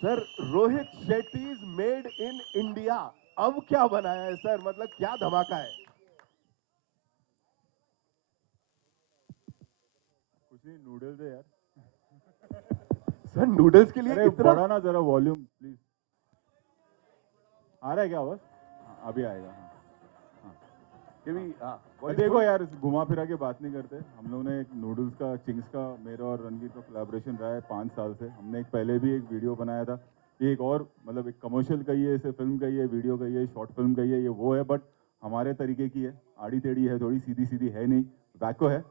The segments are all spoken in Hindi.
Sir Rohit Shetty is made in India, अब क्या बनाया है सर, मतलब क्या धमाका है? कुछ नहीं, नूडल्स है यार। सर नूडल्स के लिए अरे इतना बढ़ा ना जरा वॉल्यूम प्लीज। आ रहा है क्या आवाज? हाँ, अभी आएगा। हाँ कि भी देखो यार, घुमा फिरा के बात नहीं करते। हम लोग ने एक नूडल्स का, चिंग्स का, मेरा और रणवीर का कोलैबोरेशन रहा है 5 साल से। हमने एक पहले भी एक वीडियो बनाया था। ये एक और मतलब एक कमर्शियल का ही है, इसे फिल्म का ही है, वीडियो का ही है, शॉर्ट फिल्म का ही है, ये वो है, बट हमारे तरीके की है, आड़ी टेढ़ी है, थोड़ी सीधी सीधी है नहीं, वैको है।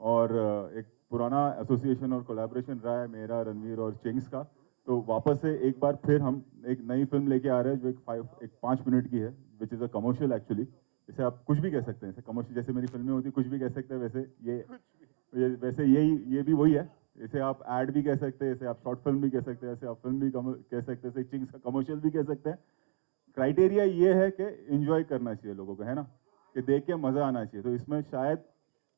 और एक पुराना एसोसिएशन और कोलैबोरेशन रहा है मेरा, रणवीर और चिंग्स का। तो वापस से एक बार फिर हम एक नई फिल्म लेके आ रहे हैं जो एक 5 मिनट की है, which is a commercial actually. इसे आप कुछ भी कह सकते हैं, इसे कमर्शियल, जैसे मेरी फिल्में होती कुछ भी कह सकते हैं, वैसे वैसे ये भी वही है। इसे आप ऐड भी कह सकते हैं, इसे आप शॉर्ट फिल्म भी कह सकते हैं, इसे आप फिल्म भी कह सकते हैं, इसे चिंग्स का कमर्शियल भी कह सकते हैं। क्राइटेरिया ये है कि एंजॉय करना चाहिए लोगों को, है ना, कि देख के मज़ा आना चाहिए। तो इसमें शायद,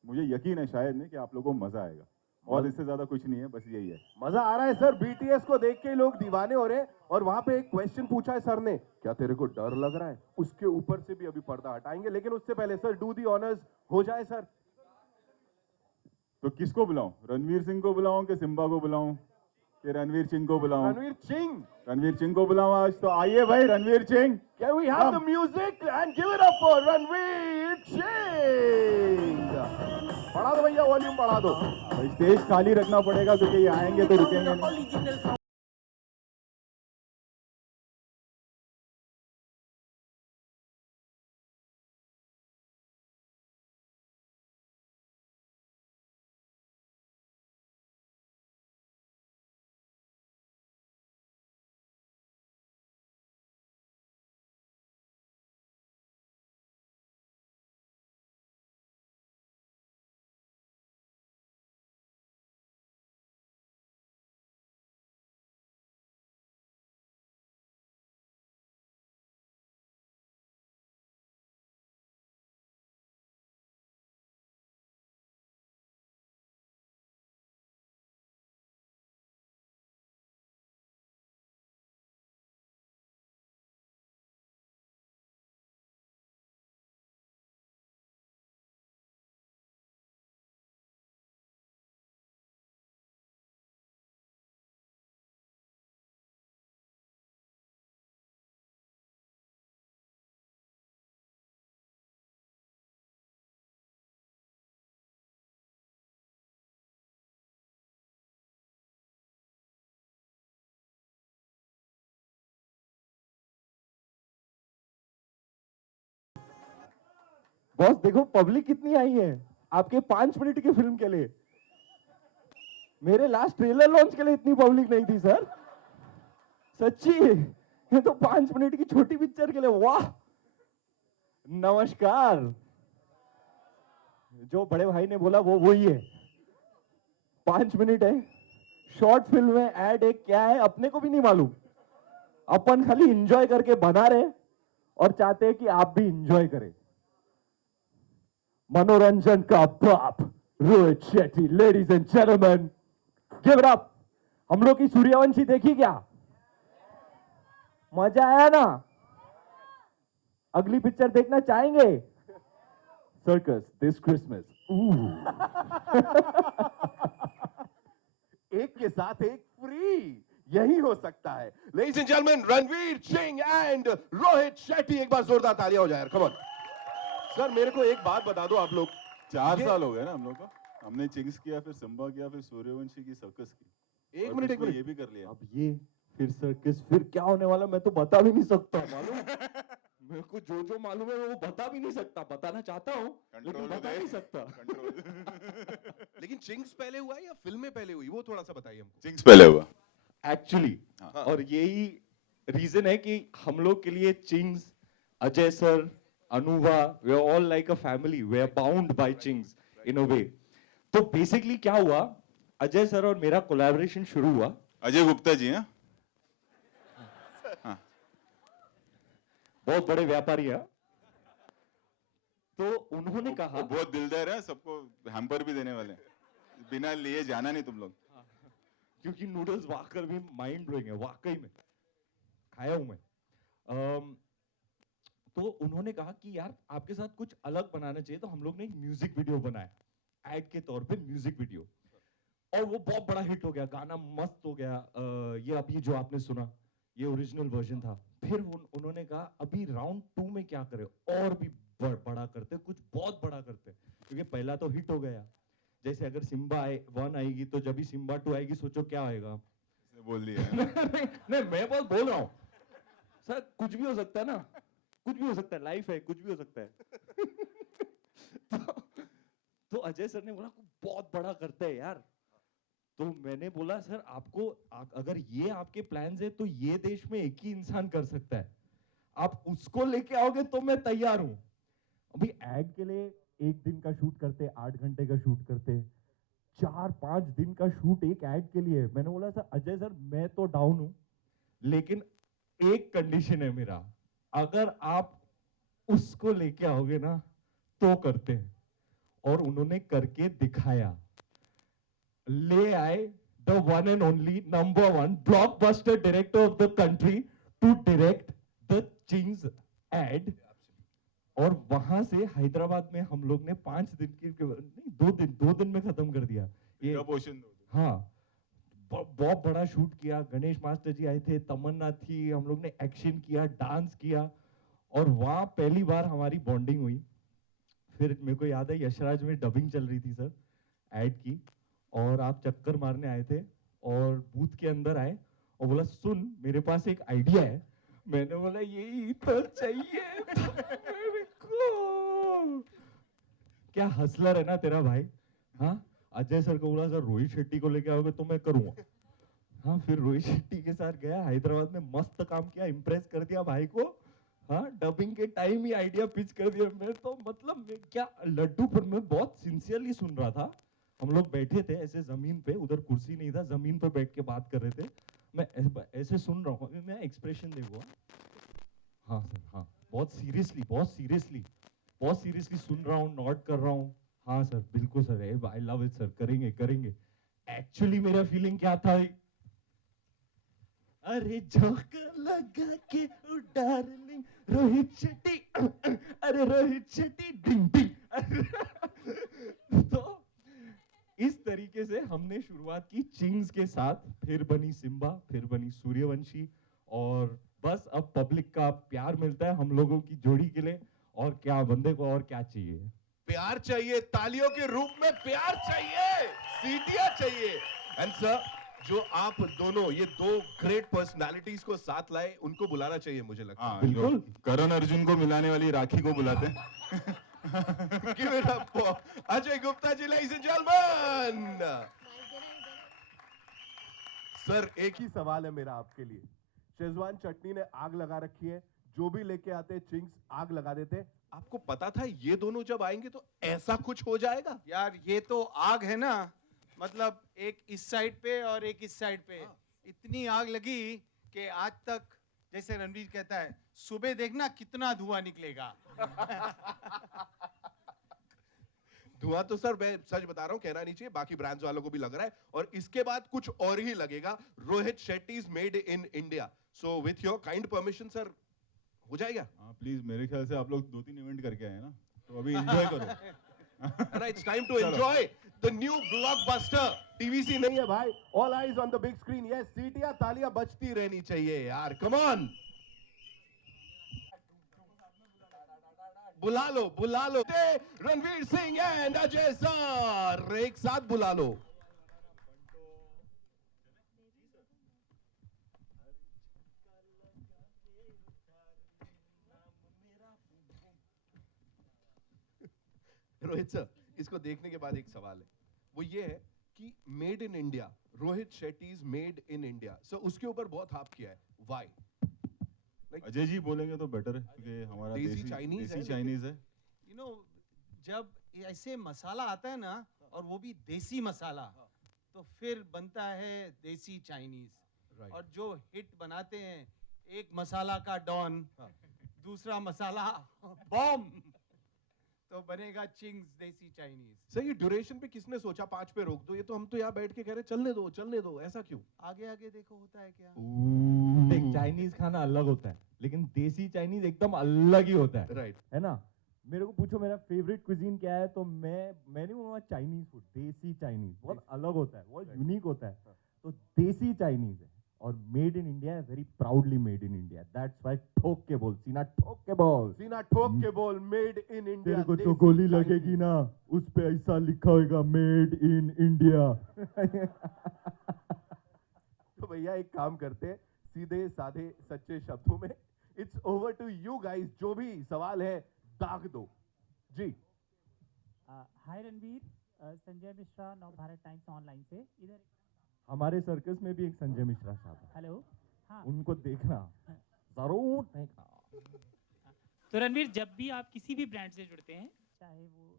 मुझे यकीन है शायद नहीं, कि आप लोगों को मज़ा आएगा, और इससे ज़्यादा कुछ नहीं है, बस यही है। मजा आ रहा है सर, बीटीएस को देख के लोग दीवाने हो रहे हैं। और वहां पे एक क्वेश्चन पूछा है सर ने, क्या तेरे को डर लग रहा है? उसके ऊपर से भी अभी पर्दा हटाएंगे, लेकिन उससे पहले सर डू दी ऑनर्स हो जाए सर। तो किसको बुलाऊं, रणवीर सिंह को बुलाऊं कि सिम्बा को बुलाऊं कि रणवीर सिंह को बुलाऊं? रणवीर सिंह, रणवीर सिंह को बुलाऊं आज, तो आइए भाई Ranveer Singh. Can we have the music and give it up for Ranveer Singh. बढ़ा दो भैया, वॉल्यूम बढ़ा दो। भाई स्टेज खाली रखना पड़ेगा, क्योंकि ये आएंगे तो रुकेंगे नहीं। बॉस देखो पब्लिक कितनी आई है आपके 5 मिनट की फिल्म के लिए। मेरे लास्ट ट्रेलर लॉन्च के लिए इतनी पब्लिक नहीं थी सर, सच्ची। ये तो 5 मिनट की छोटी पिक्चर के लिए, वाह। नमस्कार। जो बड़े भाई ने बोला वो वही है, 5 मिनट है, शॉर्ट फिल्म है, ऐड है, क्या है अपने को भी नहीं मालूम। अपन खाली एंजॉय करके बना रहे और चाहते हैं कि आप भी एंजॉय करें। मनोरंजन का बाप Rohit Shetty, ladies and gentleman, give it up. हम लोग की सूर्यवंशी देखी क्या? मजा आया ना? अगली पिक्चर देखना चाहेंगे? Circus this Christmas. एक के साथ एक फ्री, यही हो सकता है। Ladies and gentleman, Ranveer Singh and Rohit Shetty, एक बार जोरदार तालियां हो जाए यार, कम ऑन। सर मेरे को एक बात बता दो आप लोग, 4 साल हो गए ना हम लोग को। हमने चिंग्स किया, फिर सिम्बा किया, फिर सूर्यवंशी की, सर्कस की, एक और मिनट बीच में ये भी कर लिया। अब ये फिर सर्कस, फिर क्या होने वाला मैं तो बता भी नहीं सकता, मालूम। मेरे को जो जो मालूम है वो बता भी नहीं सकता, बताना चाहता हूँ लेकिन बता नहीं सकता। लेकिन चिंग्स पहले हुआ है या फिल्में पहले हुई, वो थोड़ा सा बताइए हमको। चिंग्स पहले हुआ एक्चुअली हाँ। और यही रीजन है कि हम लोग के लिए चिंग्स, अजय सर, अनुवा, we are all like a family, we are bound by Ching's in a way. तो बेसिकली क्या हुआ, अजय सर और मेरा कोलैबोरेशन शुरू हुआ। अजय गुप्ता जी हैं। बहुत बड़े व्यापारी हैं। तो उन्होंने कहा, बहुत दिलदार है, सबको हैम्पर भी देने वाले हैं। बिना लिए जाना नहीं तुम लोग। क्योंकि नूडल्स वाकई में माइंड ब्लोइंग है, वाकई में खाया हूं मैं। तो उन्होंने कहा कि यार आपके साथ कुछ अलग बनाना चाहिए, तो हम लोग ने एक म्यूजिक वीडियो बनाया, एड के तौर पे म्यूजिक वीडियो, और वो बहुत बड़ा हिट हो गया, गाना मस्त हो गया। ये अभी जो आपने सुना ये ओरिजिनल वर्जन था। फिर उन्होंने कहा अभी राउंड 2 में क्या करें, और भी बड़ा करते, कुछ बहुत बड़ा करते, क्योंकि पहला तो हिट हो गया। जैसे अगर सिम्बा 1 आएगी तो जब भी सिम्बा 2 आएगी, सोचो क्या आएगा। इसने बोल दिया नहीं, मैं बस बोल रहा हूँ सर, कुछ भी हो सकता है ना, कुछ भी हो सकता है, लाइफ है, कुछ भी हो सकता है। तो अजय सर ने बोला बहुत बड़ा करते हैं यार। तो मैंने बोला सर आपको अगर ये आपके प्लान्स है तो ये देश में एक ही इंसान कर सकता है, आप उसको लेके आओगे तो मैं तैयार हूं। अभी एड के लिए 1 दिन का शूट करते, 8 घंटे का शूट करते, 4-5 दिन का शूट एक एड के लिए। मैंने बोला सर अजय सर मैं तो डाउन हूं, लेकिन एक कंडीशन है मेरा, अगर आप उसको लेके आओगे ना तो करते हैं। और उन्होंने करके दिखाया, ले आए the one and only number 1 blockbuster director of the country to direct the Ching's ad. और वहां से हैदराबाद में हम लोग ने 5 दिन की नहीं 2 दिन में खत्म कर दिया ये। हाँ, बहुत बड़ा शूट किया, गणेश मास्टर जी आए थे, तमन्ना थी, हम लोग ने एक्शन किया, डांस किया, और वहां पहली बार हमारी बॉन्डिंग हुई। फिर मेरे को याद है यशराज में डबिंग चल रही थी सर एड की, और आप चक्कर मारने आए थे और बूथ के अंदर आए और बोला सुन मेरे पास एक आइडिया है। मैंने बोला यही तो चाहिए मेरे को। क्या हसलर है ना तेरा भाई। हाँ, अजय सर को बोला सर रोहित शेट्टी को लेके आओगे तो मैं करूंगा। हाँ, फिर रोहित शेट्टी के साथ गया हैदराबाद में, मस्त काम किया, इम्प्रेस कर दिया भाई को। हाँ, डबिंग के टाइम ही आइडिया पिच कर दिया। मैं तो मतलब मैं क्या लड्डू, पर मैं बहुत सिंसियरली सुन रहा था। हम लोग बैठे थे ऐसे जमीन पे, उधर कुर्सी नहीं था, जमीन पे बैठ के बात कर रहे थे। मैं ऐसे सुन रहा हूँ, मैं एक्सप्रेशन देखूंगा। हाँ सर, हाँ, बहुत सीरियसली सुन रहा हूँ, नोट कर रहा हूँ। हाँ सर, बिल्कुल sir, I love it sir, करेंगे करेंगे। एक्चुअली मेरा फीलिंग क्या था, अरे झोंका लगा के डार्लिंग रोहित शेट्टी, अरे रोहित शेट्टी डिंग डिंग। तो इस तरीके से हमने शुरुआत की चिंग्स के साथ, फिर बनी सिम्बा, फिर बनी सूर्यवंशी, और बस अब पब्लिक का प्यार मिलता है हम लोगों की जोड़ी के लिए। और क्या बंदे को और क्या चाहिए। प्यार चाहिए, तालियों के रूप में प्यार चाहिए, सीटियां चाहिए। एंड सर, जो आप दोनों ये 2 ग्रेट पर्सनालिटीज को साथ लाए, उनको बुलाना चाहिए मुझे लगता है। बिल्कुल, करण अर्जुन को मिलाने वाली राखी को बुलाते हैं। Give it up for Ajay Gupta ji, ladies and gentlemen. Sir, एक ही सवाल है मेरा आपके लिए। शेजवान चटनी ने आग लगा रखी है, जो भी लेके आते चिंग्स आग लगा देते। आपको पता था ये दोनों जब आएंगे तो ऐसा कुछ हो जाएगा? यार ये तो आग है ना, मतलब एक इस साइड पे और एक इस साइड पे, इतनी आग लगी कि आज तक, जैसे रणवीर कहता है, सुबह देखना कितना धुआं निकलेगा। धुआं तो सर मैं सच बता रहा हूं, कहना नहीं चाहिए, बाकी ब्रांड्स वालों को भी लग रहा है, और इसके बाद कुछ और ही लगेगा। Rohit Shetty is made in India, so with your kind permission sir, हो जाएगा? हाँ प्लीज, मेरे ख्याल से आप लोग 2-3 इवेंट करके आए ना, तो अभी एंजॉय करो। It's time to enjoy the new blockbuster. TVC नहीं है भाई, all eyes on the big screen. Yes, सीटियां तालियां बजती रहनी चाहिए यार, come on. बुला लो रणवीर सिंह एंड अजय सर, एक साथ बुला लो। रोहित सर, इसको देखने के बाद एक सवाल है, वो ये है कि made in India, Rohit Shetty is made in India, so उसके ऊपर बहुत हाफ किया है, व्हाई? अजय जी बोलेंगे तो बेटर है, क्योंकि हमारा देसी चाइनीज है। यू नो, जब ऐसे मसाला आता है ना, और वो भी देसी मसाला, तो फिर बनता है देसी चाइनीज। और जो हिट बनाते हैं, एक मसाला का डॉन, दूसरा मसाला बॉम्ब, तो बनेगा चिंग्स देसी चाइनीज। सर ये ड्यूरेशन पे किसने सोचा 5 पे रोक दो, ये तो हम तो यहाँ बैठ के कह रहे चलने दो, ऐसा क्यों? आगे आगे देखो होता है क्या। देख चाइनीज खाना अलग होता है, लेकिन देसी चाइनीज एकदम अलग ही होता है, राइट। है ना? मेरे को पूछो मेरा फेवरेट क्विजीन क्या है, तो मैं नहीं बोलूंगा चाइनीज फूड, देसी चाइनीज बहुत अलग होता है, बहुत यूनिक होता है। तो देसी चाइनीज है और मेड इन इंडिया है, very proudly made in India, that's why ठोक के बोल, सीना ठोक के बोल, सीना ठोक के बोल, मेड इन इंडिया। तेरे को तो गोली लगेगी ना, उस पे ऐसा लिखा होगा मेड इन इंडिया। तो भैया एक काम करते हैं, सीधे साधे सच्चे शब्दों में, it's over to you guys, जो भी सवाल है दाग दो जी। हाय रणवीर, संजय मिश्रा नव भारत टाइम्स ऑनलाइन से इधर। हमारे सर्कस में भी एक संजय मिश्रा साहब है, हेलो। हाँ उनको देखना, जरूर देखना। तो रणवीर, जब भी आप किसी भी ब्रांड से जुड़ते हैं, चाहे वो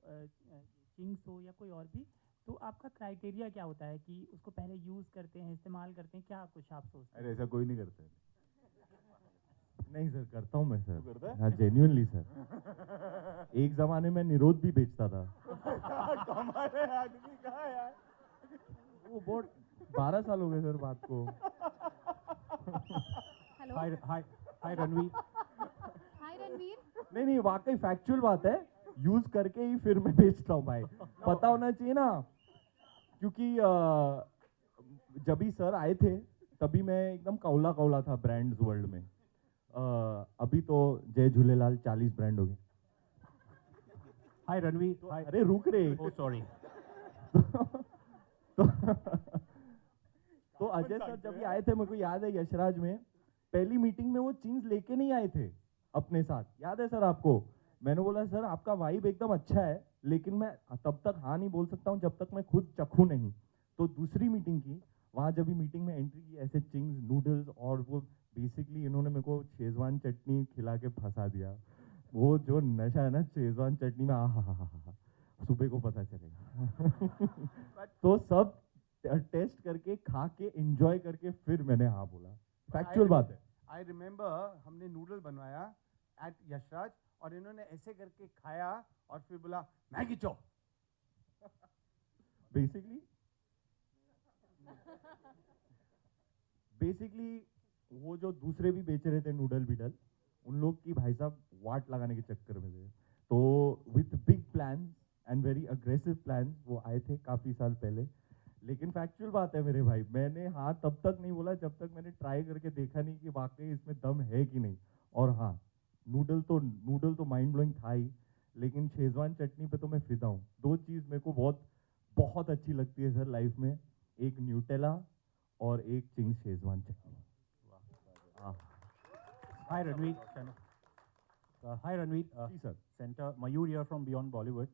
चिंग्स हो या कोई और भी, तो आपका क्राइटेरिया क्या होता है कि उसको पहले यूज़ करते हैं, इस्तेमाल करते हैं, क्या कुछ आप सोचते हैं? अरे ऐसा कोई नहीं करता है। नहीं सर, करता हूँ मैं सर, तू करता है? हाँ जेन्युइनली सर। एक जमाने में निरोध भी बेचता था। हमारे आदमी कहाँ है यार? वो बहुत 12 साल हो गए सर बात को। हेलो। हाय रणवीर। हाय रणवीर। नहीं वाकई फैक्चुअल बात है, यूज करके ही फिर मैं बेचता हूँ भाई, पता होना चाहिए ना। क्योंकि जब भी सर आए थे तभी मैं एकदम कौला था ब्रांड्स वर्ल्ड में। अभी तो जय झूलेलाल 40 ब्रांड हो गए। हाय रणवीर। अरे रुक रे। ओ सॉरी। तो अजय सर जब भी आए थे, मेरे को याद है यशराज में पहली मीटिंग में वो चिंग्स लेके नहीं आए थे अपने साथ, याद है सर आपको? मैंने बोला सर आपका वाइब एकदम अच्छा है, लेकिन मैं तब तक हाँ नहीं बोल सकता हूँ जब तक मैं खुद चखूँ नहीं। तो दूसरी मीटिंग की, वहाँ जब भी मीटिंग में एंट्री की, ऐसे चिंग्स नूडल्स और वो बेसिकली इन्होंने मेरे को शेजवान चटनी खिला के फंसा दिया। वो जो नशा है ना शेजवान चटनी में, हा, सुबह को पता चलेगा। तो सब टेस्ट करके खा के एंजॉय करके फिर मैंने हाँ बोला, फैक्चुअल बात है। आई रिमेम्बर हमने नूडल बनवाया एट यशराज और इन्होंने ऐसे करके खाया और फिर बोला मैगी चॉप। बेसिकली वो जो दूसरे भी बेच रहे थे नूडल बीडल, उन लोग की भाई साहब वाट लगाने के चक्कर में थे। तो with big plan and very aggressive plan वो आए थे काफी साल पहले। लेकिन फैक्चुअल बात है मेरे भाई, मैंने हाँ तब तक नहीं बोला जब तक मैंने ट्राई करके देखा नहीं कि वाकई इसमें दम है कि नहीं। और हाँ, नूडल तो माइंड ब्लोइंग था ही, लेकिन शेजवान चटनी पे तो मैं फिदा हूँ। 2 चीज़ मेरे को बहुत अच्छी लगती है सर लाइफ में, एक न्यूटेला और एक चिंग्स शेजवान चटनी। Hi Ranveer. Hi Ranveer. जी sir. Center Mayur here from Beyond Bollywood.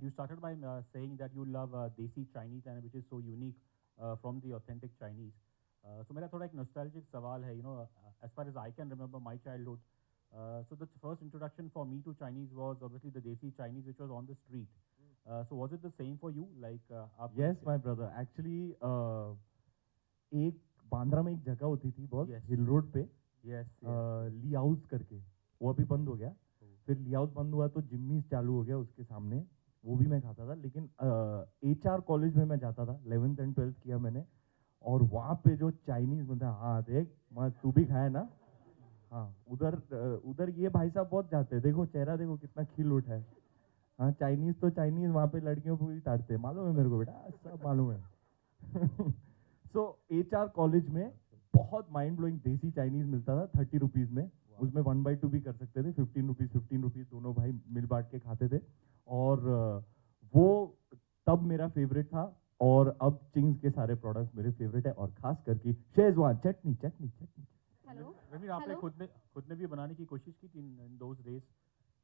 You started by saying that you love Desi Chinese and which is so unique from the authentic Chinese. So मेरा थोड़ा एक nostalgic सवाल है, you know, as far as I can remember my childhood. So the first introduction for me to Chinese was obviously the Desi Chinese which was on the street. So was it the same for you? Like Yes my brother, actually एक बांद्रा में एक जगह होती थी बहुत, हिल रोड पे, ली हाउस करके, वो अभी बंद हो गया। फिर ली हाउस बंद हुआ तो जिम्मीज चालू हो गया उसके सामने, वो भी मैं खाता था। लेकिन HR कॉलेज में मैं जाता था, 11th and 12th किया मैंने। और वहाँ पे जो चाइनीज मतलब, हाँ देख मस्त, तू भी खाया ना? हाँ, उधर ये भाई साहब बहुत जाते हैं, देखो चेहरा देखो कितना खिल उठा है। हाँ चाइनीज तो चाइनीज, वहाँ पे लड़कियों को भी ताड़ते हैं, मालूम है मेरे को बेटा, सब मालूम है। सो HR कॉलेज में बहुत माइंड ब्लोइंग देसी चाइनीज मिलता था 30 रुपीज़ में। उसमें 1/2 भी कर सकते थे, 15 रुपीज़ दोनों भाई मिल बांट के खाते थे। और वो तब मेरा फेवरेट था, और अब चिंग्स के सारे प्रोडक्ट्स मेरे फेवरेट है, और खास करके शेजवान चटनी। हेलो। रणवीर, आपने Hello? खुद ने भी बनाने की कोशिश की थी in those days?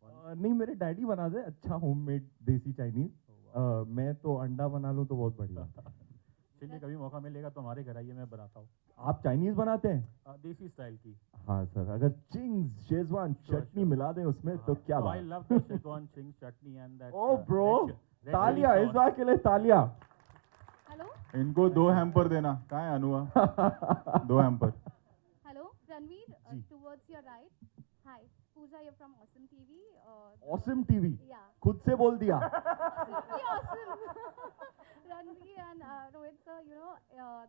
नहीं, मेरे डैडी बना दे अच्छा होममेड देसी चाइनीज। मैं तो अंडा बना लूँ तो बहुत बढ़िया। चलिए कभी मौका मिलेगा तो हमारे घर आइए, मैं बनाता हूँ आप चाइनीज बनाते हैं? देसी स्टाइल की। हाँ सर, अगर चिंग्स शेजवान चटनी मिला दें उसमें तो क्या आई बात। Love the schezwan Ching's chutney and that. Oh bro, तालियां इस बार के लिए, तालियां। हेलो। इनको 2 हैम्पर देना, कहाँ है अनुआ? 2 हैम्पर। हेलो रणवीर, जी। towards your right. Hi, Pooja here from Awesome TV. Awesome TV, Yeah. खुद से बोल दिया. Simply awesome. Ranveer and Rohit sir, you know,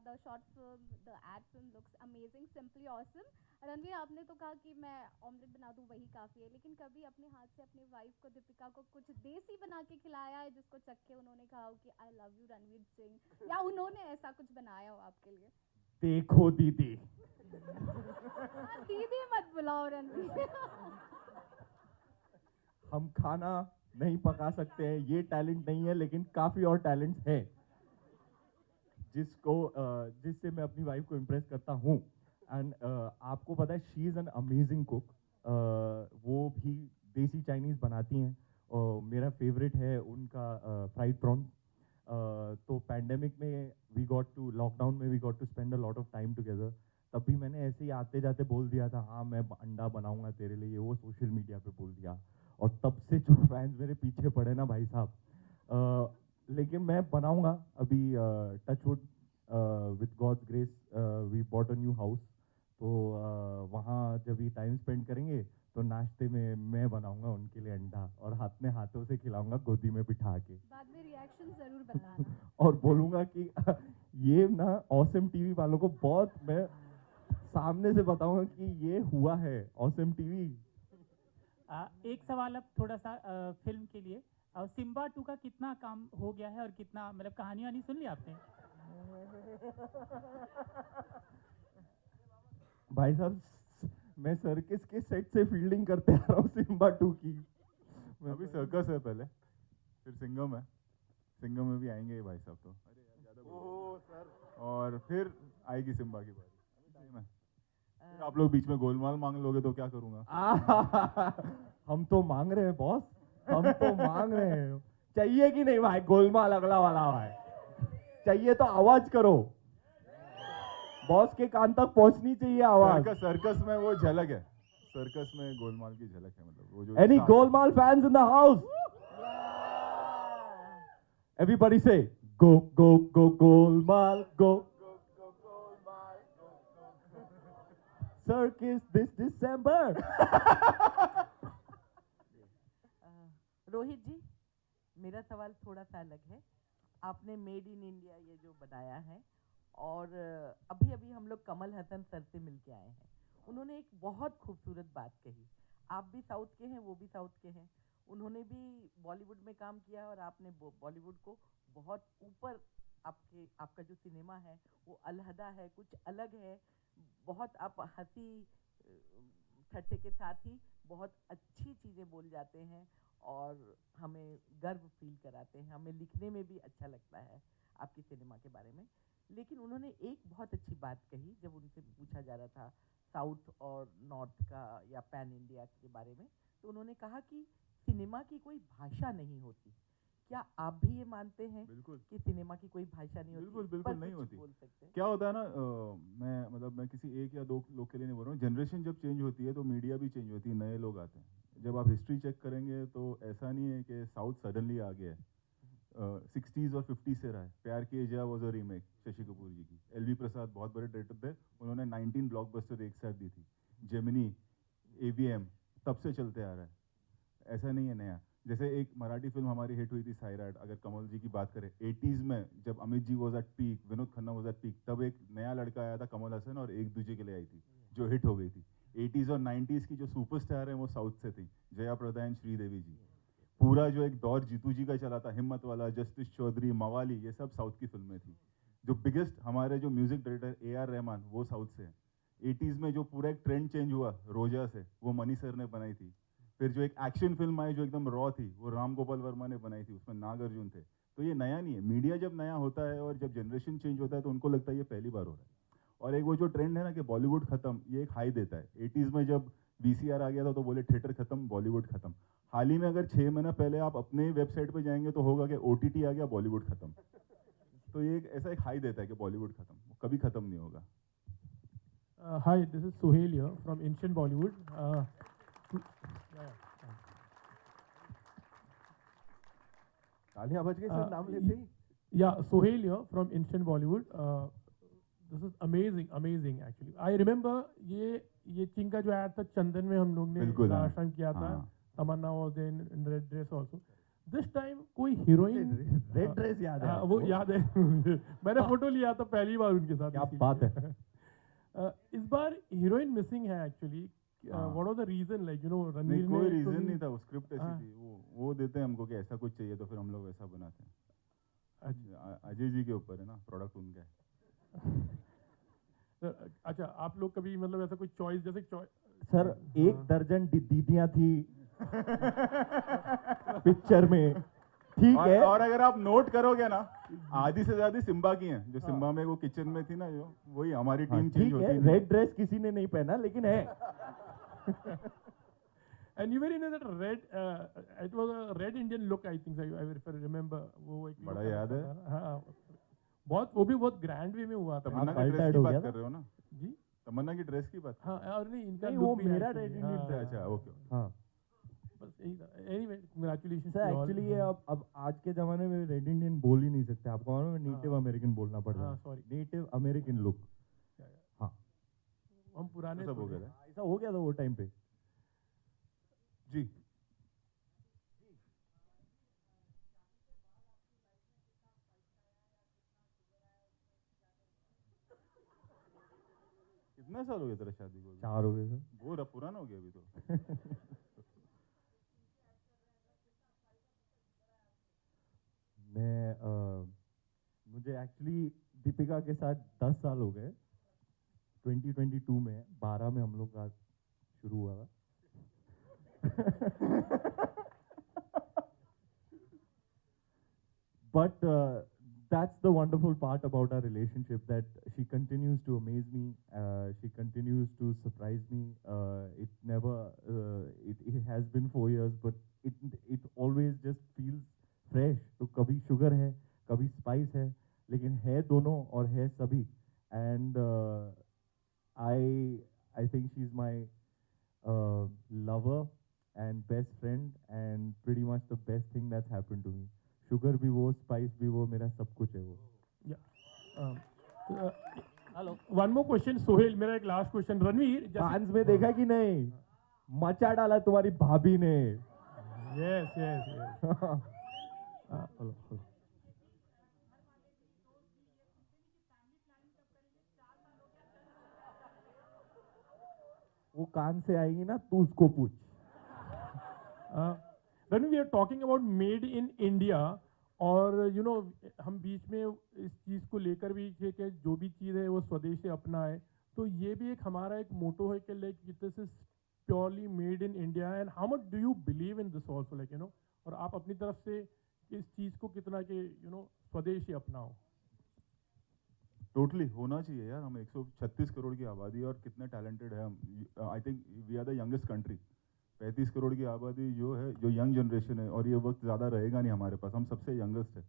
the short film, the ad film looks amazing, simply awesome. Ranveer, आपने तो कहा कि मैं ऑमलेट बना दूं वही काफी है, लेकिन कभी अपने हाथ से अपनी वाइफ को, दीपिका को, कुछ देसी बना के खिलाया है जिसको चख के उन्होंने कहा हो कि I love you Ranveer Singh, या उन्होंने ऐसा कुछ बनाया हो आपके लिए? देखो दीदी, हाँ, दीदी मत बुलाओ रणवीर। हम खाना नहीं पका सकते हैं, ये टैलेंट नहीं है, लेकिन काफी और टैलेंट्स है जिससे मैं अपनी वाइफ को इम्प्रेस करता हूँ. एंड आपको पता है, she is an amazing cook. वो भी देसी चाइनीज़ बनाती हैं, और मेरा फेवरेट है उनका फ्राइड प्रॉन्स. तो पैंडेमिक में लॉकडाउन में we got to spend a lot of time together. तब भी मैंने ऐसे ही आते जाते बोल दिया था, हाँ मैं अंडा बनाऊंगा तेरे लिए, वो सोशल मीडिया पे बोल दिया. और तब से जो फैंस मेरे पीछे पड़े ना भाई साहब, लेकिन मैं बनाऊंगा अभी. Touchwood, with god's grace we bought a new house. तो वहाँ जब भी टाइम स्पेंड करेंगे तो नाश्ते में मैं बनाऊंगा उनके लिए अंडा, और हाथों से खिलाऊंगा गोदी में बिठा के. बाद में रिएक्शन जरूर बताना। और बोलूंगा कि ये ना ऑसम टीवी वालों को बहुत, मैं सामने से बताऊंगा कि ये हुआ है ऑसम टीवी. एक सवाल अब थोड़ा सा फिल्म के लिए. सिम्बा 2 का कितना काम हो गया है और कितना, मतलब कहानी वानी सुन ली आपने? भाई साहब, मैं सर्किस के सेट से फील्डिंग करते आ रहा हूँ सिम्बा 2 की. अभी सर्कस है पहले, फिर सिंघम है. सिंघम में भी आएंगे ये भाई साहब तो. और फिर आएगी सिम्बा की बारी. टाइम है. फिर आप लोग बीच में गोलमाल मांग लोगे तो क्या करूंगा? हम तो मांग रहे हैं बॉस, हम तो मांग रहे हैं. चाहिए कि नहीं भाई गोलमाल अगला वाला भाई? चाहिए तो आवाज करो, बॉस के कान तक पहुंचनी चाहिए आवाज. सर्कस में वो झलक है. सर्कस में गोलमाल की झलक है, मतलब वो जो any Golmaal fans in the house? Everybody से गो गो गो गोलमाल गो. Circus this December. रोहित जी, मेरा सवाल थोड़ा सा अलग है. आपने मेड इन इंडिया ये जो बनाया है, और अभी अभी हम लोग कमल हसन सर से मिल के आए हैं. उन्होंने एक बहुत खूबसूरत बात कही. आप भी साउथ के हैं, वो भी साउथ के हैं. उन्होंने भी बॉलीवुड में काम किया और आपने बॉलीवुड को बहुत ऊपर, आपका जो सिनेमा है वो अलहदा है, कुछ अलग है. बहुत आप हंसी ठट्ठे के साथ ही बहुत अच्छी चीज़ें बोल जाते हैं और हमें गर्व फील कराते हैं. हमें लिखने में भी अच्छा लगता है आपकी सिनेमा के बारे में. लेकिन उन्होंने एक बहुत अच्छी बात कही जब उनसे पूछा जा रहा था साउथ और नॉर्थ का या पैन इंडिया के बारे में. तो उन्होंने कहा कि सिनेमा की कोई भाषा नहीं होती. क्या आप भी ये मानते हैं? बिल्कुल. कि सिनेमा की कोई भाषा नहीं होती? बिल्कुल पर नहीं कुछ होती. बोल सकते हैं? क्या होता है ना, मैं किसी एक या दो लोग के लिए नहीं बोल रहा हूँ. जनरेशन जब चेंज होती है तो मीडिया भी चेंज होती है, नए लोग आते हैं. जब आप हिस्ट्री चेक करेंगे तो ऐसा नहीं है कि साउथ सडनली आ गया है. 60s और 50s से रहा है. Pyar Kiye Jaa was a remake Shashi Kapoor ji की. एलवी प्रसाद बहुत बड़े डायरेक्टर थे, उन्होंने 19 ब्लॉकबस्टर एक साथ दी थी. जेमिनी, एवीएम तब से चलते आ रहा है, ऐसा नहीं है नया. जैसे एक मराठी फिल्म हमारी हिट हुई थी सायराट, अगर कमल जी की बात करें 80s में, जब Amit ji was at peak, Vinod Khanna was at peak, तब एक नया लड़का आया था कमल हसन, और एक दूजे के लिए आई थी जो हिट हो गई थी. 80s और 90s की जो सुपरस्टार है वो साउथ से थी, जया प्रदा एंड श्रीदेवी जी. पूरा जो एक दौर जीतू जी का चला था, हिम्मत वाला, जस्टिस चौधरी, मवाली, ये सब साउथ की फिल्में थी. जो बिगेस्ट हमारे जो म्यूजिक डायरेक्टर AR रहमान, वो साउथ से हैं. 80s में जो पूरा एक ट्रेंड चेंज हुआ रोजा से, वो मनी सर ने बनाई थी. फिर जो एक एक्शन फिल्म आई जो एकदम रॉ थी, वो राम गोपाल वर्मा ने बनाई थी, उसमें नागार्जुन थे. तो ये नया नहीं है. मीडिया जब नया होता है और जब जनरेशन चेंज होता है तो उनको लगता है ये पहली बार हो रहा है. और एक वो जो ट्रेंड है ना कि बॉलीवुड खत्म, ये एक हाई देता है. 80s में जब VCR आ गया था तो बोले थिएटर खत्म, बॉलीवुड खत्म. हाल ही में अगर 6 महीना पहले आप अपने वेबसाइट पे जाएंगे तो होगा कि OTT आ गया, बॉलीवुड खत्म. तो ये ऐसा एक हाई देता है कि बॉलीवुड खत्म, वो कभी खत्म नहीं होगा. Hi, this is Suhail here from Ancient Bollywood. तालियां बज गई सर, नाम लेते ही. Yeah, Suhail here from Ancient Bollywood. This is amazing actually. I remember ये चिंग का जो आया था चंदन में, हम लोग ने बिल्कुल, हाँ. लास्ट टाइम किया था. हाँ. तमन्ना was in red dress also. This time कोई हीरोइन रेड ड्रेस याद है हाँ, वो आपको? याद है मुझे। मैंने फोटो लिया था पहली बार उनके साथ। क्या इसीलिए। बात है। इस बार हीरोइन मिसिंग है एक्चुअली। हाँ। What was the reason, like you know, नहीं रणवीर ने कोई तो रीजन नहीं- नहीं था, वो स्क्रिप्ट ऐसी हाँ। थी, वो देते हैं हमको कि ऐसा कुछ चाहिए तो फिर हम लोग वैसा बनाते हैं। अच्छा। अजय जी के ऊपर है ना, प्रोडक्ट उनका है। अच्छा, आप लोग कभी मतलब ऐसा कोई चॉइस, जैसे चॉइस सर, 1 दर्जन दीदियां थी पिक्चर में, ठीक है। और अगर आप नोट करोगे ना, आधी से ज्यादा सिम्बा की हैं, जो सिम्बा में वो किचन में थी ना, जो वही हमारी हाँ, टीम चेंज ठीक होती है, नहीं। रेड ड्रेस किसी ने नहीं पहना लेकिन है। And you were in that red, it was a red Indian look, I think, if I remember. वो एक बड़ा look याद आता है। था ना, हाँ, बहुत, वो भी बहुत ग्रैंड वे में हुआ था। तमन्ना हाँ, की ड्रेस tired की हो बात गया कर था। रहे हो ना? जी तमन्ना की ड्रेस की बात। हाँ, और नहीं इनका नहीं, look वो भी मेरा actually, red Indian हाँ, था। अच्छा ओके। हाँ बस यही था। Anyway, congratulations sir, to all. Actually ये अब आज के ज़माने में रेड इंडियन बोल ही नहीं सकते, आपको मालूम है, नेटिव हाँ। अमेरिकन बोलना पड़ रहा हाँ, है। sorry. Native American look. हाँ, हम पुराने सब हो थोड़े- गया था। ऐसा हो गया था वो टाइम पे। जी कितना साल हो गया तेरा शादी को? 4 हो गए सर। वो पुराना हो गया अभी तो। मुझे एक्चुअली दीपिका के साथ 10 साल हो गए। 2022 में 12 में हम लोग का शुरू हुआ था। But that's the wonderful part about our relationship, that she continues to amaze me. She continues to surprise me. It never, it has been 4 years, but it always just feels fresh. तो कभी sugar है, कभी spice है, लेकिन है दोनों और है सभी. And I think she's my lover and best friend and pretty much the best thing that's happened to me. Sugar भी वो, स्पाइस भी वो, मेरा सब कुछ है वो। Hello, one more question Sohail, मेरा एक लास्ट क्वेश्चन। रणवीर, फ्रांस में देखा कि नहीं, मचा डाला तुम्हारी भाभी ने। Yes yes yes. वो कान से आएगी ना, तू उसको पूछ। When we are talking about made in India, और you know, हम बीच में इस चीज़ को लेकर भी थे कि जो भी चीज़ है वो स्वदेश से अपनाए, तो ये भी एक हमारा एक मोटो है कि like this is purely made in India, and how much do you believe in this also, like you no, और आप अपनी तरफ से इस चीज़ को कितना के यू नो स्वदेश ही अपनाओ। टोटली होना चाहिए यार। हम 136 करोड़ की आबादी और कितने टैलेंटेड है हम। I think we are the youngest country. 35 crore की आबादी जो है, जो यंग जनरेशन है, और ये वक्त ज़्यादा रहेगा नहीं हमारे पास। हम सबसे यंगेस्ट है,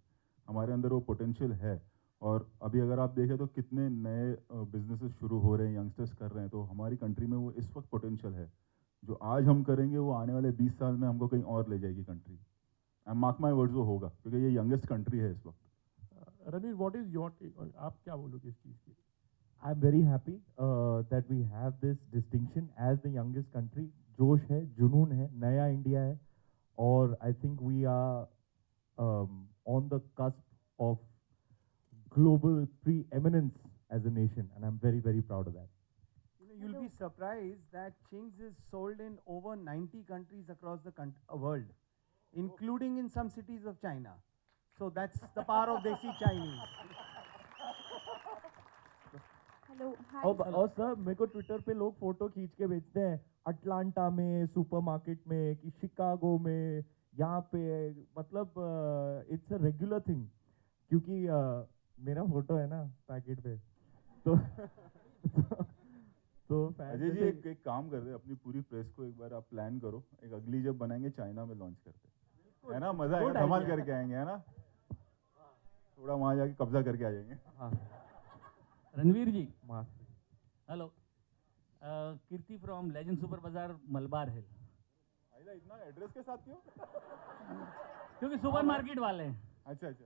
हमारे अंदर वो पोटेंशियल है। और अभी अगर आप देखें तो कितने नए बिजनेसेस शुरू हो रहे हैं, यंगस्टर्स कर रहे हैं, तो हमारी कंट्री में वो इस वक्त पोटेंशियल है। जो आज हम करेंगे वो आने वाले 20 साल में हमको कहीं और ले जाएगी country. I mark my words, वो होगा, क्योंकि ये यंगेस्ट कंट्री है इस वक्त। Ranveer, what is your take, आप क्या बोलोगे इस चीज़ की? I'm very happy that we have this distinction as the youngest country. जोश है, जुनून है, नया इंडिया है, और I think we are on the cusp of global preeminence as a nation, and I'm very, very proud of that. You know, you'll be surprised that Ching's is sold in over 90 countries across the world, including in some cities of China. So that's the power of Desi Chinese. Hello, hi. और सर, मेरे को ट्विटर पे लोग फोटो खींच के भेजते हैं, अटलांटा में सुपरमार्केट में, कि शिकागो में, यहाँ पे, मतलब इट्स अ रेगुलर थिंग, क्योंकि मेरा फोटो है ना पैकेट पे, तो तो अजय जी एक काम कर दे, अपनी पूरी प्रेस को एक बार आप प्लान करो, एक अगली जब बनाएंगे चाइना में लॉन्च करते है ना, मजा आएगा, धमाल करके आएंगे, है ना, थोड़ा वहाँ जाके कब्जा करके आ जाएंगे। हाँ, Ranveer ji, hello, Kirti from Legend Super Bazaar Malabar हिल। इतना एड्रेस के साथ क्यों? क्योंकि सुपर मार्केट वाले हैं। अच्छा अच्छा।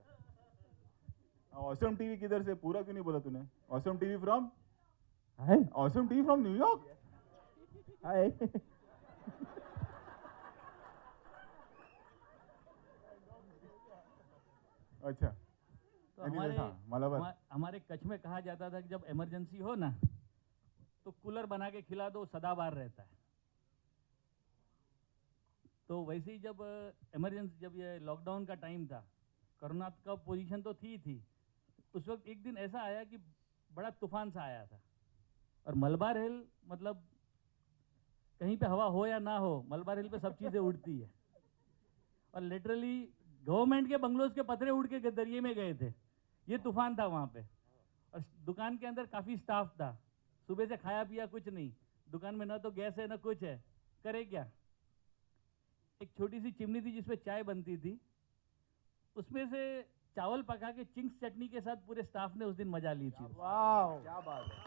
ऑसम टीवी किधर से, पूरा क्यों नहीं बोला तूने? Awesome TV from, awesome TV from New York. Hi. अच्छा तो Anyways, हाँ, मालाबार हमारे कच्छ में कहा जाता था कि जब इमरजेंसी हो ना तो कूलर बना के खिला दो, सदाबहार रहता है। तो वैसे ही जब इमरजेंसी, जब ये लॉकडाउन का टाइम था, कोरोना का पोजीशन तो थी, उस वक्त एक दिन ऐसा आया कि बड़ा तूफान सा आया था, और मलबार हिल मतलब कहीं पे हवा हो या ना हो, मलबार हिल पे सब चीज़ें उड़ती है, और लिटरली गवर्नमेंट के बंगलोज के पतरे उड़ के दरिए में गए थे। ये तूफान था वहाँ पे, और दुकान के अंदर काफ़ी स्टाफ था, सुबह से खाया पिया कुछ नहीं, दुकान में ना तो गैस है ना कुछ है, करे क्या। एक छोटी सी चिमनी थी जिसपे चाय बनती थी, उसमें से चावल पका के चिंग्स चटनी के साथ पूरे स्टाफ ने उस दिन मजा ली थी। वाह, क्या बात है।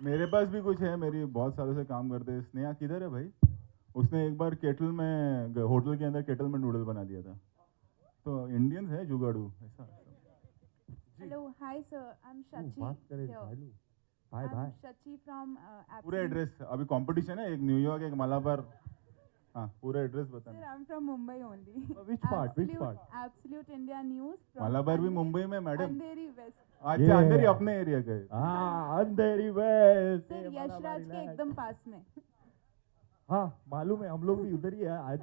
मेरे पास भी कुछ है, मेरी बहुत सालों से काम करते हैं। स्नेहा किधर है भाई? उसने एक बार केटल में, होटल के अंदर केटल में नूडल बना दिया था। तो इंडियंस है जुगाड़ू ऐसा। Hello, hi sir, I'm Shachi. बात करें here. भालू बाय I'm बाय Shachi from पूरा Absolute. एड्रेस, अभी कंपटीशन है, एक न्यूयॉर्क एक मालाबार। हाँ, पूरा एड्रेस Sir, बताना। I'm from Mumbai only. which part? Absolute India News from Malabar भी मुंबई में मैडम? अंधेरी वेस्ट। अच्छा, Yeah. अंधेरी अपने एरिया का है। हाँ अंधेरी वेस्ट सर यशराज के एकदम पास में। हाँ मालूम है, हम लोग भी उधर ही है आज,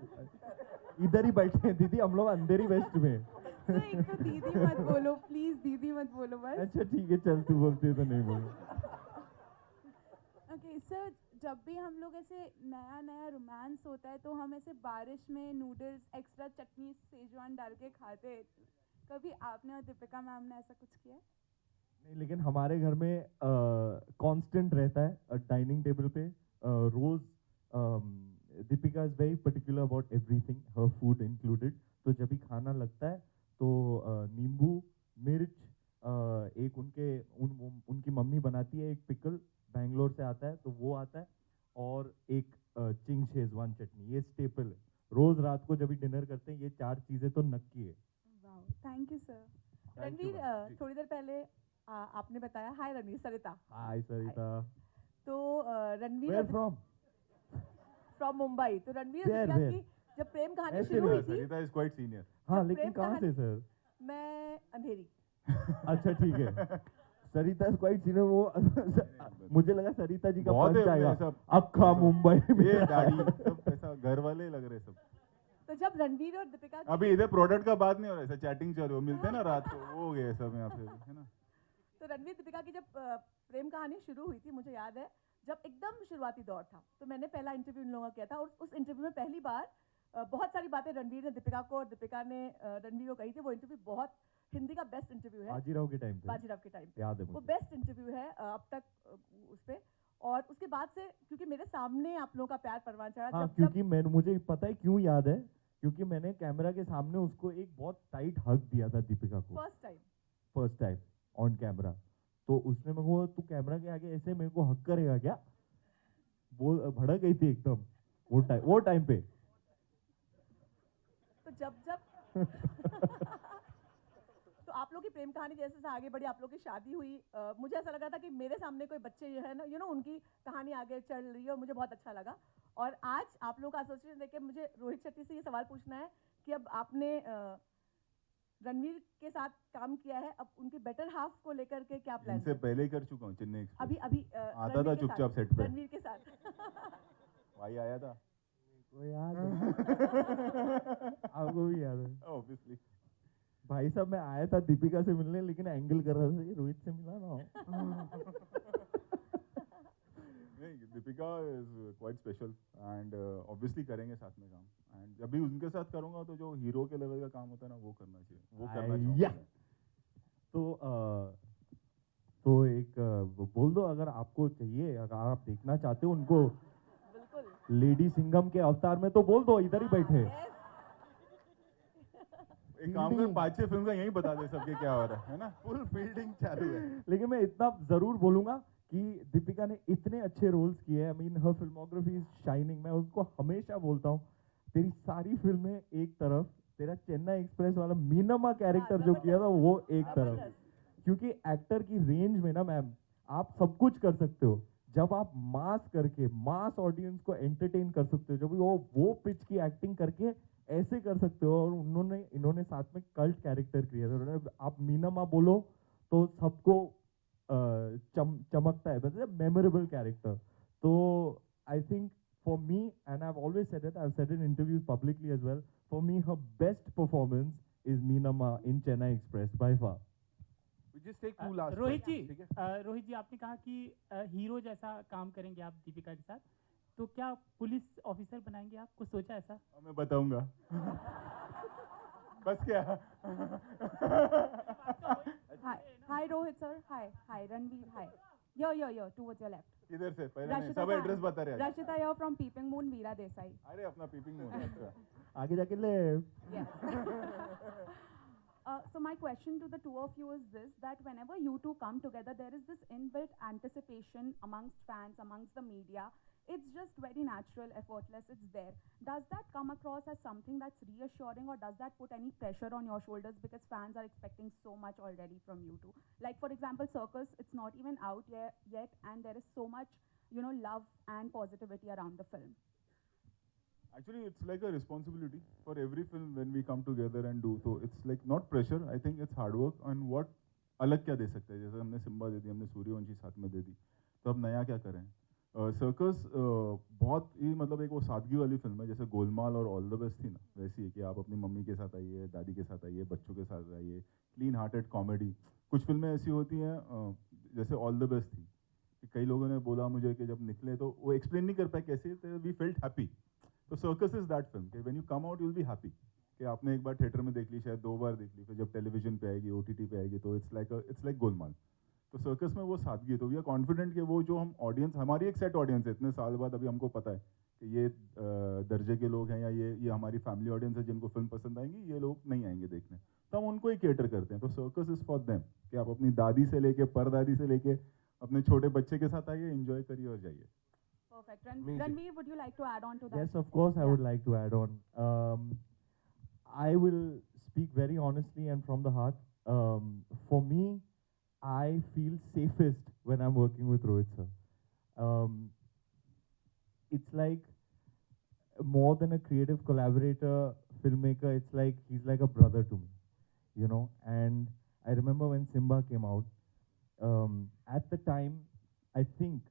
इधर ही बैठे हैं दीदी, हम लोग अंधेरी वेस्ट में। सर एक तो दीदी मत बोलो प्लीज, दीदी मत बोलो बस। अच्छा ठीक है, चल तू बोलती है तो नहीं बोलो। ओके सर, जब भी हम लोग ऐसे नया नया रोमांस होता है तो हम ऐसे बारिश में नूडल्स एक्स्ट्रा चटनी सेजवान डाल के खाते हैं। कभी आपने और दीपिका मैम ने ऐसा कुछ किया है? नहीं, लेकिन हमारे घर में कांस्टेंट रहता है डाइनिंग टेबल पे रोज Deepika is very particular about everything, हर फूड इंक्लूडेड। तो जब भी खाना लगता है तो नींबू मिर्च, एक उनकी मम्मी बनाती है, एक पिकल बैंगलोर से आता है तो वो आता है, और एक चिंग शेजवान चटनी, ये स्टेपल है। रोज रात को जब भी डिनर करते हैं ये 4 चीजें तो नक्की है। Wow, thank you sir. Ranveer, थोड़ी देर पहले आपने बताया, हाय रणवीर, सरिता। हाय सरिता। तो Ranveer where from? From Mumbai. तो रणवीर Where, दीपिका where? की जब प्रेम कहानी ऐसे शुरू हुई थी, सरिता इज क्वाइट सीनियर। हाँ जब लेकिन प्रेम कहाँ से कहानी- सर? मैं अंधेरी। अच्छा ठीक है। सरिता इज क्वाइट सीनियर। वो मुझे लगा सरिता जी का बहुत पंच है आएगा, सब। अक्खा मुंबई में। ये दाढ़ी सब ऐसा घर वाले लग रहे सब। तो जब रणवीर और दीपिका की- अभी इधर प्रोडक्ट का बात नहीं हो रहा है, ऐसा चैटिंग चल रही है, मिलते हैं ना रात को, वो हो गए सब यहाँ पे, है ना। तो रणवीर दीपिका की जब प्रेम कहानी शुरू हुई थी, मुझे याद है जब एकदम शुरुआती दौर था, तो मैंने पहला इंटरव्यू इन लोगों का किया था, और उस इंटरव्यू में पहली बार बहुत सारी बातें रणवीर ने दीपिका को और दीपिका ने रणवीर को कही थी। वो इंटरव्यू बहुत हिंदी का बेस्ट इंटरव्यू है, बाजीराव के टाइम पे, बाजीराव के टाइम पे याद है वो मुझे। बेस्ट इंटरव्यू है अब तक उस पे। और उसके बाद से क्योंकि मेरे सामने आप लोगों का प्यार परवान चढ़ा, हाँ जब क्योंकि मुझे पता है क्यों याद है, क्योंकि मैंने कैमरा के सामने उसको एक बहुत टाइट हग दिया था दीपिका को, फर्स्ट टाइम ऑन कैमरा। तो उसने मेरे को, तू कैमरा के आगे ऐसे मेरे को हक करेगा क्या, वो भड़क गई थी एकदम वो टाइम पे। तो जब तो आप लोग की प्रेम कहानी जैसे जैसे आगे बढ़ी, आप लोग की शादी हुई, मुझे ऐसा लगा था कि मेरे सामने कोई बच्चे जो है ना, उनकी कहानी आगे चल रही है, और मुझे बहुत अच्छा लगा। और आज आप लोग का एसोसिएशन देख के मुझे रोहित शेट्टी से ये सवाल पूछना है कि अब आपने रणवीर के साथ काम किया है, अब उनकी बेटर हाफ को लेकर के क्या प्लान? इनसे पहले ही कर चुका हूँ चेन्नई एक्सप्रेस। अभी आता रणवीर था के चुपचाप साथ, सेट पे। रणवीर के साथ भाई आया था, वो याद है। आपको भी याद है ऑब्वियसली। भाई साहब, मैं आया था दीपिका से मिलने, लेकिन एंगल कर रहा था ये रोहित से मिला ना। नहीं, Deepika is quite special and obviously करेंगे साथ में काम, एंड जब भी उनके साथ करूंगा तो जो हीरो के लेवल का काम होता है ना, वो करना चाहिए, वो करना या। चाहूंगा। तो एक बोल दो, अगर आपको चाहिए, अगर आप देखना चाहते हो उनको बिल्कुल लेडी सिंघम के अवतार में, तो बोल दो, इधर ही बैठे। एक काम कर, 5-6 फिल्म का यही बता दे सबके क्या हो रहा है ना, फुल फील्डिंग चालू है। लेकिन मैं इतना जरूर बोलूंगा कि दीपिका ने इतने अच्छे रोल्स किए हैं, I mean her filmography is shining. मैं उनको हमेशा बोलता हूँ, तेरी सारी फिल्में एक तरफ, तेरा चेन्नई एक्सप्रेस वाला मीनम्मा कैरेक्टर जो किया था वो एक तरफ, क्योंकि एक्टर की रेंज में ना मैम, आप सब कुछ कर सकते हो। जब आप मास करके मास ऑडियंस को एंटरटेन कर सकते हो, जब वो पिच की एक्टिंग करके ऐसे कर सकते हो, और इन्होंने साथ में कल्ट कैरेक्टर क्रिएट, आप मीना माँ बोलो तो सबको चमकता है, मतलब मेमोरेबल कैरेक्टर. तो I think for me, and I've always said it, I've said it in interviews publicly as well, for me her best performance is Meena Ma in Chennai Express by far. We just take two last Rohit ji, questions, ठीक है? रोहित जी आपने कहा कि हीरो जैसा काम करेंगे आप दीपिका के साथ, तो क्या पुलिस ऑफिसर बनाएंगे आप? कुछ सोचा ऐसा? मैं बताऊंगा. बस क्या? Hi Rohit sir. Hi Ranveer. Hi. Yo, towards your left. इधर से पहले नहीं, Rashita सब sir. एड्रेस बता रहे हैं. Rashita here from Peeping Moon, Veera Desai. अरे अपना पीपिंग मोड. अच्छा. आगे जाके ले. Yes. So my question to the two of you is this, that whenever you two come together, there is this inbuilt anticipation amongst fans, amongst the media. It's just very natural, effortless, it's there. Does that come across as something that's reassuring, or does that put any pressure on your shoulders because fans are expecting so much already from you two? Like for example, Circus, it's not even out yet and there is so much, love and positivity around the film. Actually, it's like a responsibility for every film when we come together and do. So it's like not pressure. I think it's hard work. And what अलग क्या दे सकते हैं? जैसे हमने सिम्बा दे दी, हमने सूर्यवंशी साथ में दे दी, तो अब नया क्या करें? सर्कस बहुत ही मतलब एक वो सादगी वाली फिल्म है, जैसे गोलमाल और ऑल द बेस्ट थी ना, वैसी है कि आप अपनी मम्मी के साथ आइए, दादी के साथ आइए, बच्चों के साथ आइए, क्लीन हार्टेड कॉमेडी. कुछ फिल्में ऐसी होती हैं जैसे ऑल द बेस्ट थी, कि कई लोगों ने बोला मुझे कि जब निकले तो वो एक्सप्लेन नहीं कर पाए कैसे, तो वी फेल्ट हैप्पी. तो सर्कस इज दैट फिल्म कि when you come out you will be happy, कि आपने एक बार थिएटर में देख ली, शायद 2 बार देख ली, फिर जब टेलीविजन पे आएगी, ओटीटी पे आएगी, तो इट्स लाइक गोलमाल. तो सर्कस में वो सादगी है. तो वी आर कॉन्फिडेंट कि वो जो हम ऑडियंस, हमारी एक सेट ऑडियंस है, इतने साल बाद अभी हमको पता है कि ये दर्जे के लोग हैं, या ये हमारी फैमिली ऑडियंस है जिनको फिल्म पसंद आएंगी, ये लोग नहीं आएंगे देखने, तो हम उनको ही केटर करते हैं. तो सर्कस इज फॉर देम, कि आप अपनी दादी से लेके परदादी से लेके अपने छोटे बच्चे के साथ आइए, एंजॉय करिए और जाइए. Perfect. Ranveer, would you like to add on to that? Yes, of course, I would like to add on. I will speak very honestly and from the heart. For me, I feel safest when I'm working with Rohit sir. It's like more than a creative collaborator, filmmaker, it's like he's like a brother to me, And I remember when Simba came out, at the time, I think,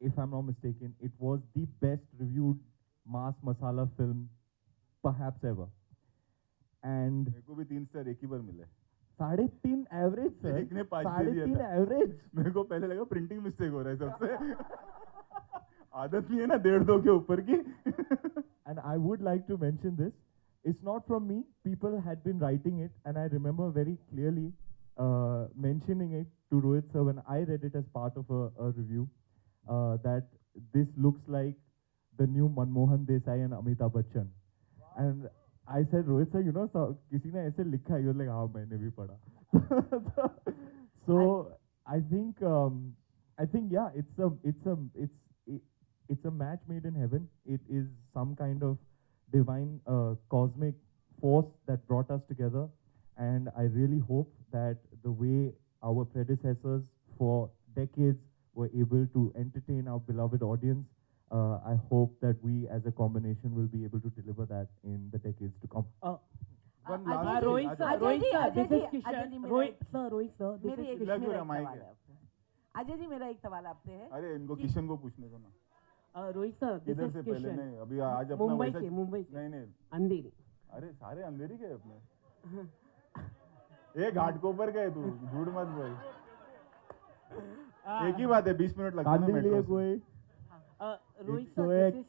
if I'm not mistaken, it was the best reviewed mass masala film perhaps ever. And मेरे को भी 3 स्टार एक ही बार मिले. 3.5 एवरेज सर. एक ने 5 दे दिया 3.5 था. एवरेज. मेरे को पहले लगा प्रिंटिंग मिस्टेक हो रहा है सबसे. आदत नहीं है ना 1.5-2 के ऊपर की. And I would like to mention this. It's not from me. People had been writing it, and I remember very clearly mentioning it to Rohit sir when I read it as part of a review, that this looks like the new Manmohan Desai and Amitabh Bachchan. And I said, Rohit sir, so किसी ने ऐसे लिखा है. He was like, हाँ मैंने भी पढ़ा. So I think yeah, it's a match made in heaven. It is some kind of divine cosmic force that brought us together, and I really hope that the way our predecessors for decades were able to entertain our beloved audience, I hope that we as a combination will be able to deliver that in the decades to come. One last Rohit sir, this is Kishan. Rohit sir, this मेरी is एक लग मेरा रहा एक माइक सवाल है. है आपसे. अजय जी, मेरा एक सवाल आपसे है. अरे इनको किशन को पूछने दो ना. Rohit sir, this इधर is से पहले Kishan. नहीं, अभी आज अपना मुंबई वैसा- से, मुंबई से. नहीं अंधेरी. अरे सारे अंधेरी के अपने. ये घाटकोपर गए तू, झूठ मत बोल. एक ही बात है, 20 मिनट लगता है ना कांदी मेट्रो लिए से. कोई. रोहित तो सर, एक- दिस इज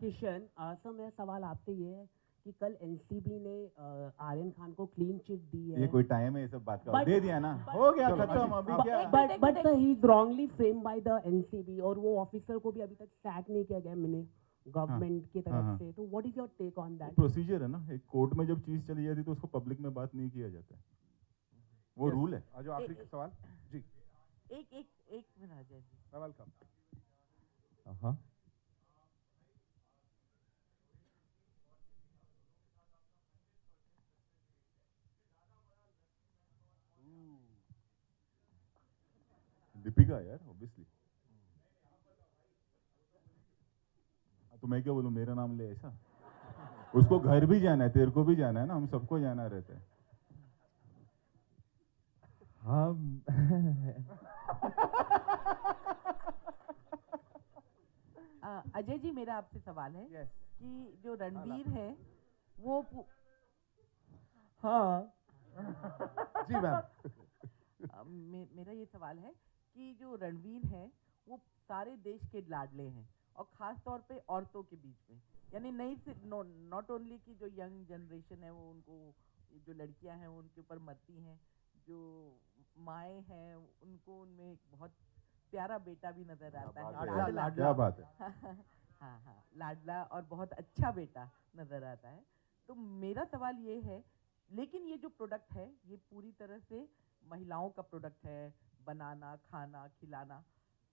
किशन. सर मेरा सवाल आपसे ये है कि कल एनसीबी ने आर्यन खान को क्लीन चिट दी है. ये कोई टाइम है ये सब बात का? But- दे दिया ना, हो गया चलो, खत्म. अभी क्या? But sir he is wrongly framed by the NCB, और वो ऑफिसर को भी अभी तक सैक नहीं किया गया गवर्नमेंट की हाँ, हाँ. तरफ से. तो what is your take on that? Procedure है ना, एक कोर्ट में जब चीज चली जाती है तो उसको पब्लिक में बात नहीं किया जाता है, वो रूल है. आज आखिरी सवाल जी. एक मिनट अजय जी. वेलकम. हाँ. दीपिका यार, ऑब्वियसली. तो मैं क्या बोलूँ, मेरा नाम ले ऐसा? उसको घर भी जाना है, तेरे को भी जाना है ना, हम सबको जाना रहता है। हाँ अजय जी, मेरा आपसे सवाल है कि जो रणवीर है वो हाँ जी मैम। मेरा ये सवाल है कि जो रणवीर है वो सारे देश के लाडले हैं और ख़ास तौर पे औरतों के बीच में, यानी नहीं सिर्फ नॉट ओनली कि जो यंग जनरेशन है वो उनको, जो लड़कियां हैं वो उनके ऊपर मरती हैं, जो माएँ हैं उनको उनमें एक बहुत प्यारा बेटा भी नजर आता है, लाडला। क्या बात है। हाँ हाँ, लाडला और बहुत अच्छा बेटा नजर आता है। तो मेरा सवाल ये है, लेकिन ये जो प्रोडक्ट है ये पूरी तरह से महिलाओं का प्रोडक्ट है, बनाना, खाना, खिलाना,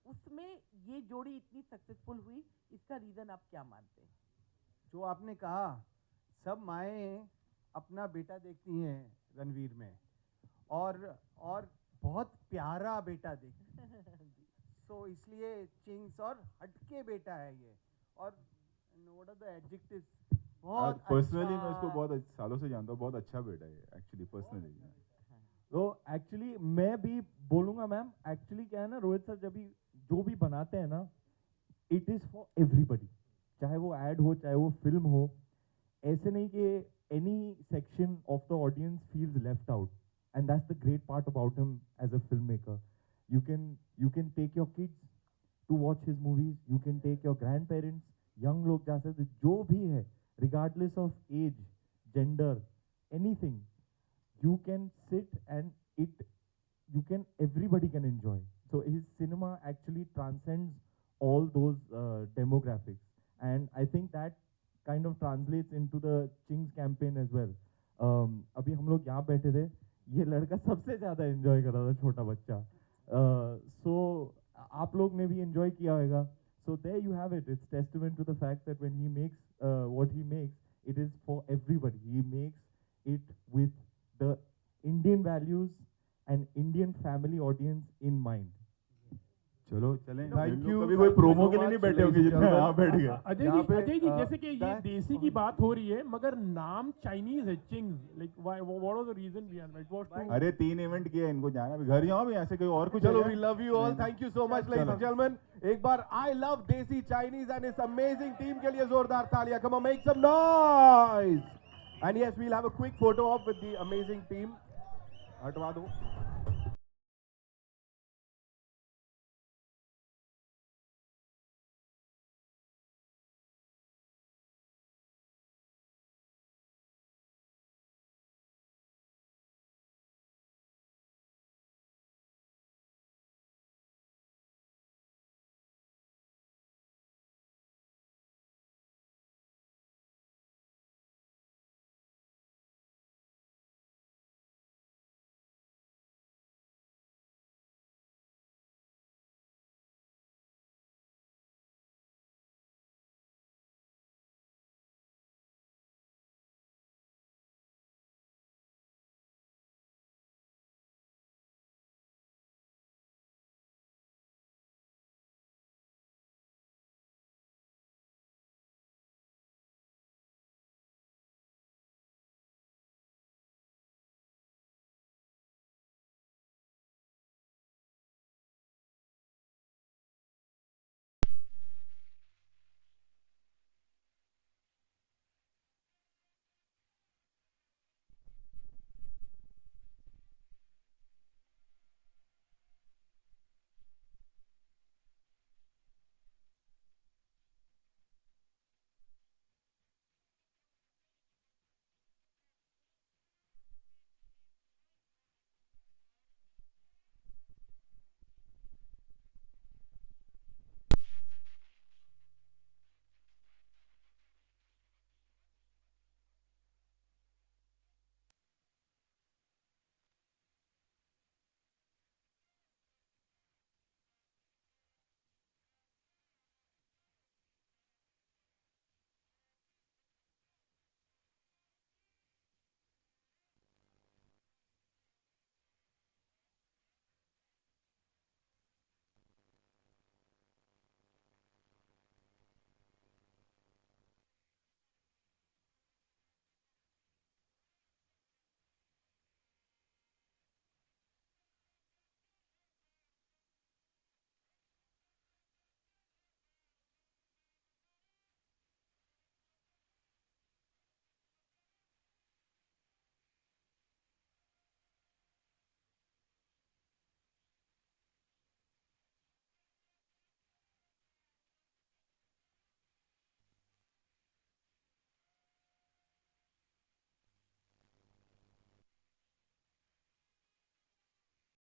उसमें ये जोड़ी इतनी सक्सेसफुल हुई, इसका रीज़न आप क्या मानते हैं? जो आपने कहा, सब माएँ अपना बेटा देखती हैं रणवीर में, और बहुत प्यारा बेटा देखती हैं। सो इसलिए चिंग्स और हटके बेटा है ये, और व्हाट आर द एडजेक्टिव्स, बहुत पर्सनली मैं उसको बहुत सालों से जानता हूँ, बहुत अच्छा बेटा है एक्चुअली पर्सनली। तो एक्चुअली मैं भी बोलूँगा मैम, एक्चुअली क्या है ना, रोहित सर जब भी जो भी बनाते हैं ना, इट इज़ फॉर एवरीबडी, चाहे वो ऐड हो चाहे वो फिल्म हो। ऐसे नहीं कि any section of the audience feels left out, and that's the great part about him as a film maker. You can take your kids to watch his movies, you can take your grandparents, young लोग जा सकते, जो भी है, regardless of age, gender, anything, you can sit and everybody can enjoy. So his cinema actually transcends all those demographics, and I think that kind of translates into the Ching's campaign as well. अभी हम लोग यहाँ बैठे थे, ये लड़का सबसे ज़्यादा enjoy कर रहा था, छोटा बच्चा। So आप लोग ने भी enjoy किया होगा। So there you have it. It's testament to the fact that when he makes what he makes, it is for everybody. He makes it with the Indian values and Indian family audience in mind. चलो चलें। Thank you. कभी कोई Thank you प्रोमो so के लिए नहीं much, बैठे होंगे ladies and जितने gentlemen. यहाँ बैठ गए। अजय जी जैसे कि ये देसी की बात हो रही है, मगर नाम चाइनीज है, Ching's, like what was the reason behind it? Was to अरे 3 इवेंट किए, इनको जाना भी, घर जाओ भी, ऐसे कोई और कुछ चलो, है we क्या? love you all. Thank you so much, ladies चलो। and gentlemen. एक बार I love Desi Chinese and its amazing team के लिए जोरदार तालियां. Come on, make some noise. And yes, we'll have a quick photo op with the amazing team. हटवा दो.